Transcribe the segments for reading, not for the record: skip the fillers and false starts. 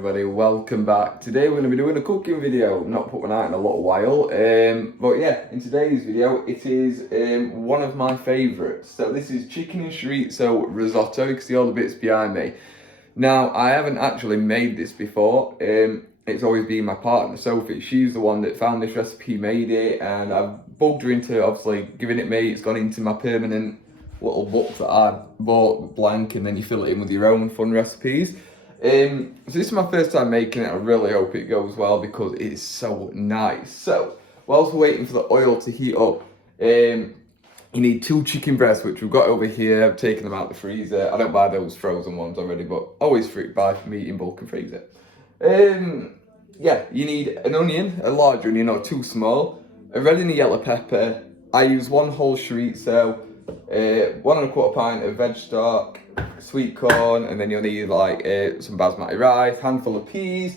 everybody, welcome back. Today we're going to be doing a cooking video. Not put one out in a little while, but yeah, in today's video it is one of my favourites. So this is chicken and chorizo risotto. You can see all the bits behind me. Now I haven't actually made this before. It's always been my partner Sophie. She's the one that found this recipe, made it, and I've bugged her into obviously giving it me. It's gone into my permanent little book that I bought blank, and then you fill it in with your own fun recipes. So this is my first time making it. I really hope it goes well because it is so nice. So whilst we're waiting for the oil to heat up, you need 2 chicken breasts, which we've got over here. I've taken them out the freezer. I don't buy those frozen ones already, but always buy meat in bulk and freeze it. Yeah, you need an onion, a large onion or 2 small, a red and a yellow pepper. I use 1 whole chorizo, 1 1/4 pint of veg stock, sweet corn, and then you'll need like some basmati rice, handful of peas,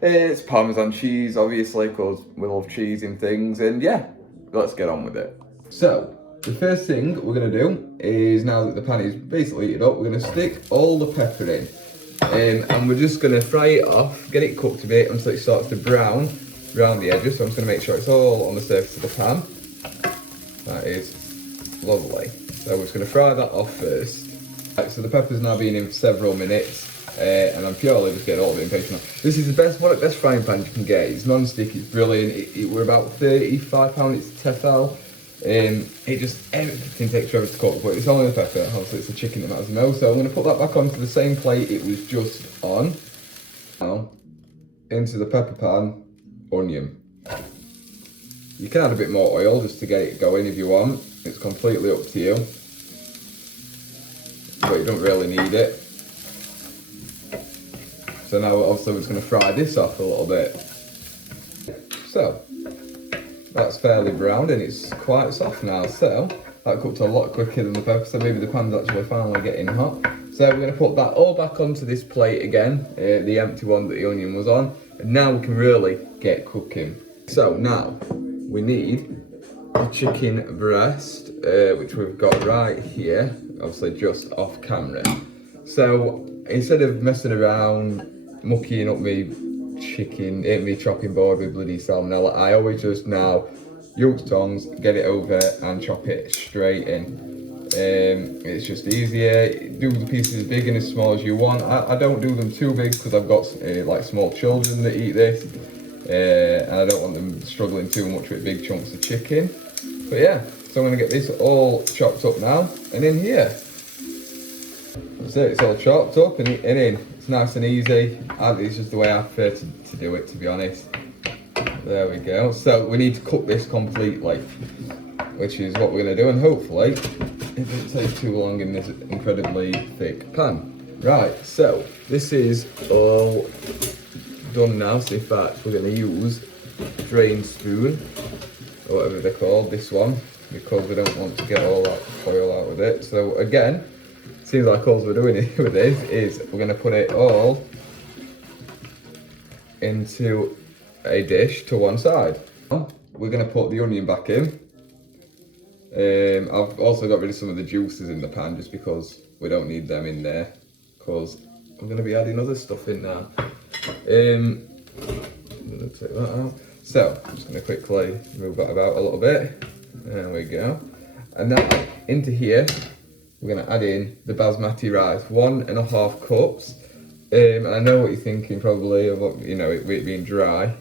it's Parmesan cheese obviously because we love cheese in things, and yeah, let's get on with it. So the first thing we're going to do is, now that the pan is basically heated up, we're going to stick all the pepper in, and we're just going to fry it off, get it cooked a bit until it starts to brown around the edges. So I'm just going to make sure it's all on the surface of the pan. That is lovely. So we're just going to fry that off first. Right, so the pepper's now been in for several minutes, and I'm purely just getting all of it impatient. This is the best frying pan you can get. It's non-stick, it's brilliant. We're about £35, it's Tefal. It just, everything takes forever to cook, but it's only the pepper. Obviously it's the chicken that matters the most. So I'm going to put that back onto the same plate it was just on. Now, into the pepper pan, onion. You can add a bit more oil just to get it going if you want. It's completely up to you, but you don't really need it. So now obviously we're just going to fry this off a little bit. So that's fairly browned and it's quite soft now, so that cooked a lot quicker than the pepper, so maybe the pan's actually finally getting hot. So we're going to put that all back onto this plate again, the empty one that the onion was on, and now we can really get cooking. So now we need a chicken breast, which we've got right here, obviously just off camera. So instead of messing around, mucking up me chicken, me chopping board with bloody salmonella, I always just now use tongs, get it over and chop it straight in. It's just easier. Do the pieces as big and as small as you want. I don't do them too big because I've got like small children that eat this, and I don't want them struggling too much with big chunks of chicken. But yeah, so I'm going to get this all chopped up now and in here. That's it, it's all chopped up and in. It's nice and easy. It's just the way I prefer to do it, to be honest. There we go. So we need to cook this completely, which is what we're going to do, and hopefully it doesn't take too long in this incredibly thick pan. Right, so this is all done now. So in fact we're going to use a drain spoon, or whatever they're called, this one, because we don't want to get all that oil out with it. So again, seems like all we're doing with this is we're going to put it all into a dish to one side. We're going to put the onion back in. I've also got rid of some of the juices in the pan just because we don't need them in there, because I'm going to be adding other stuff in now. I'm going to take that out. So I'm just going to quickly move that about a little bit. There we go. And now into here we're going to add in the basmati rice, 1.5 cups. And I know what you're thinking probably of, you know, it being dry.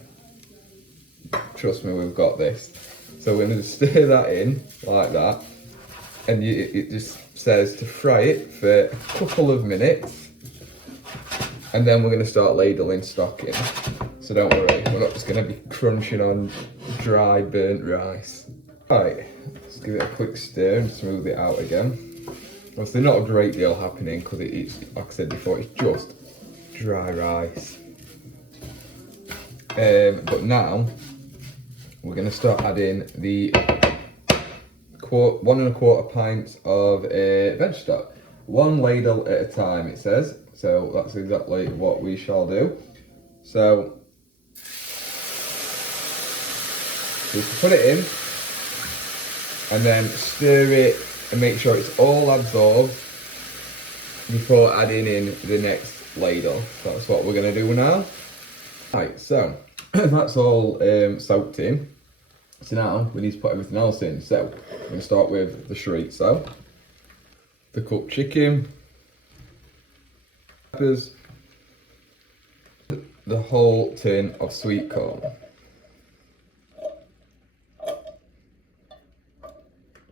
Trust me, we've got this. So we're going to stir that in like that, and it just says to fry it for a couple of minutes, and then we're going to start ladling stock in. So don't worry, we're not just going to be crunching on dry burnt rice. Right, let's give it a quick stir and smooth it out again. Obviously not a great deal happening because it's, like I said before, it's just dry rice. But now we're going to start adding the 1 1/4 pints of veg stock. 1 ladle at a time, it says. So that's exactly what we shall do. So just put it in and then stir it and make sure it's all absorbed before adding in the next ladle. That's what we're gonna do now. Right, so that's all soaked in. So now we need to put everything else in. So we're gonna start with the chorizo, the cooked chicken, peppers, the whole tin of sweet corn.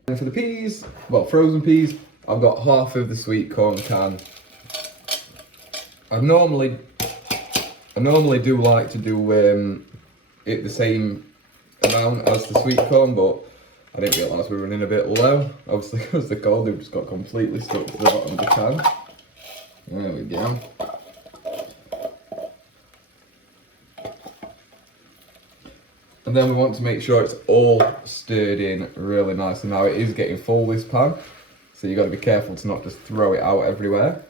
And for the peas, well, frozen peas, I've got half of the sweet corn can. I normally do like to do it the same amount as the sweet corn, but I didn't realise we were running a bit low. Obviously, because the cold, they've just got completely stuck to the bottom of the can. There we go. And then we want to make sure it's all stirred in really nicely. Now it is getting full, this pan, so you've got to be careful to not just throw it out everywhere.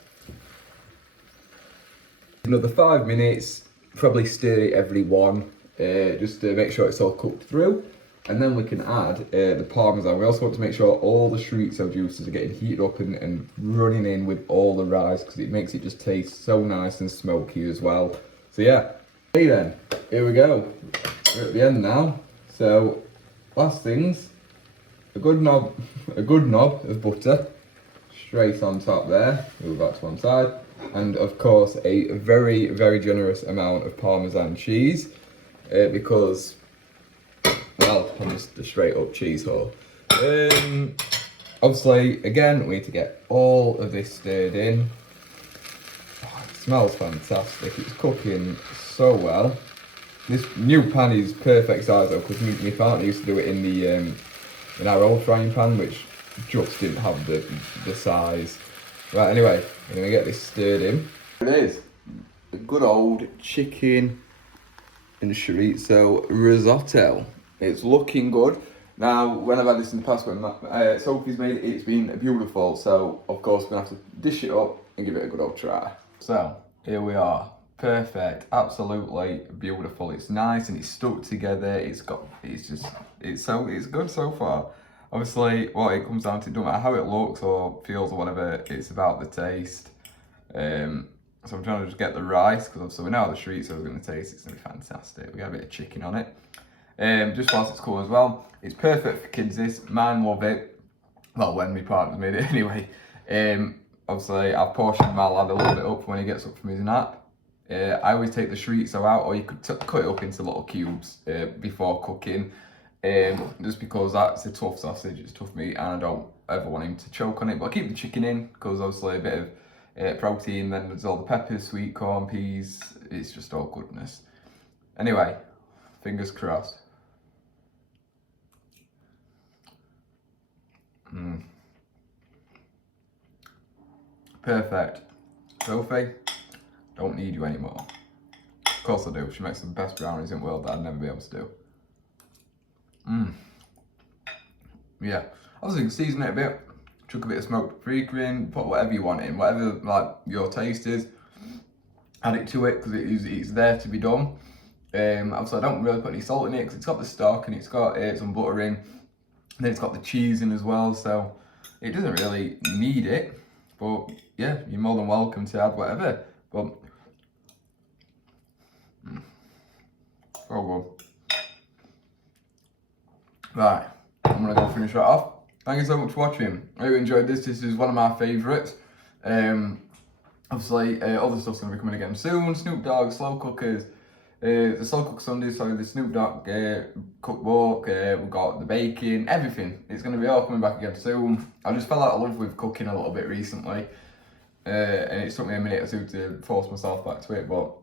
Another 5 minutes, probably stir it every one, just to make sure it's all cooked through. And then we can add the parmesan. We also want to make sure all the chorizo juices are getting heated up and running in with all the rice, because it makes it just taste so nice and smoky as well. So yeah, hey then, here we go. We're at the end now. So last things, a good knob of butter straight on top there. Move that to one side. And of course a very, very generous amount of Parmesan cheese, because, well, I'm just a straight up cheese whore. Obviously, again, we need to get all of this stirred in. Oh, it smells fantastic. It's cooking so well. This new pan is perfect size though, because my partner used to do it in the in our old frying pan, which just didn't have the size. Right, anyway, we're gonna get this stirred in. It is a good old chicken and chorizo risotto. It's looking good. Now, when I've had this in the past, when Sophie's made it, it's been beautiful. So, of course, we're gonna have to dish it up and give it a good old try. So, here we are. Perfect, absolutely beautiful. It's nice and it's stuck together. It's good so far. Obviously, what it comes down to, don't matter how it looks or feels or whatever, it's about the taste. So I'm trying to just get the rice, because obviously we know how the chorizo is going to taste. It's going to be fantastic. We got a bit of chicken on it. Just whilst it's cool as well. It's perfect for kids, this. Mine love it. Well, when my partner's made it anyway. Obviously, I've portioned my lad a little bit up for when he gets up from his nap. I always take the chorizo out, or you could cut it up into little cubes before cooking. Just because that's a tough sausage, it's tough meat, and I don't ever want him to choke on it. But I keep the chicken in, because obviously a bit of protein, then there's all the peppers, sweet corn, peas, it's just all goodness. Anyway, fingers crossed. Perfect. Sophie, don't need you anymore. Of course I do, she makes the best brownies in the world that I'd never be able to do. Yeah, obviously you can season it a bit, chuck a bit of smoked paprika in, put whatever you want in, whatever like your taste is, add it to it, because it's there to be done. Obviously I don't really put any salt in it, because it's got the stock and it's got some butter in, and then it's got the cheese in as well, so it doesn't really need it. But yeah, you're more than welcome to add whatever. But so good. Right, I'm gonna go finish that off. Thank you so much for watching. I hope you enjoyed this. This is one of my favourites. Obviously, other stuff's gonna be coming again soon. Snoop Dogg, slow cookers, the slow cook Sundays, sorry, the Snoop Dogg cookbook. We've got the baking, everything. It's gonna be all coming back again soon. I just fell out of love with cooking a little bit recently, and it took me a minute or two to force myself back to it, but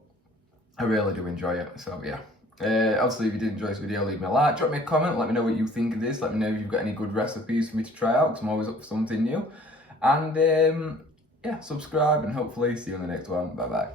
I really do enjoy it. So yeah. Obviously, if you did enjoy this video, leave me a like, drop me a comment, let me know what you think of this, let me know if you've got any good recipes for me to try out, because I'm always up for something new. And yeah, subscribe, and hopefully see you in the next one. Bye bye.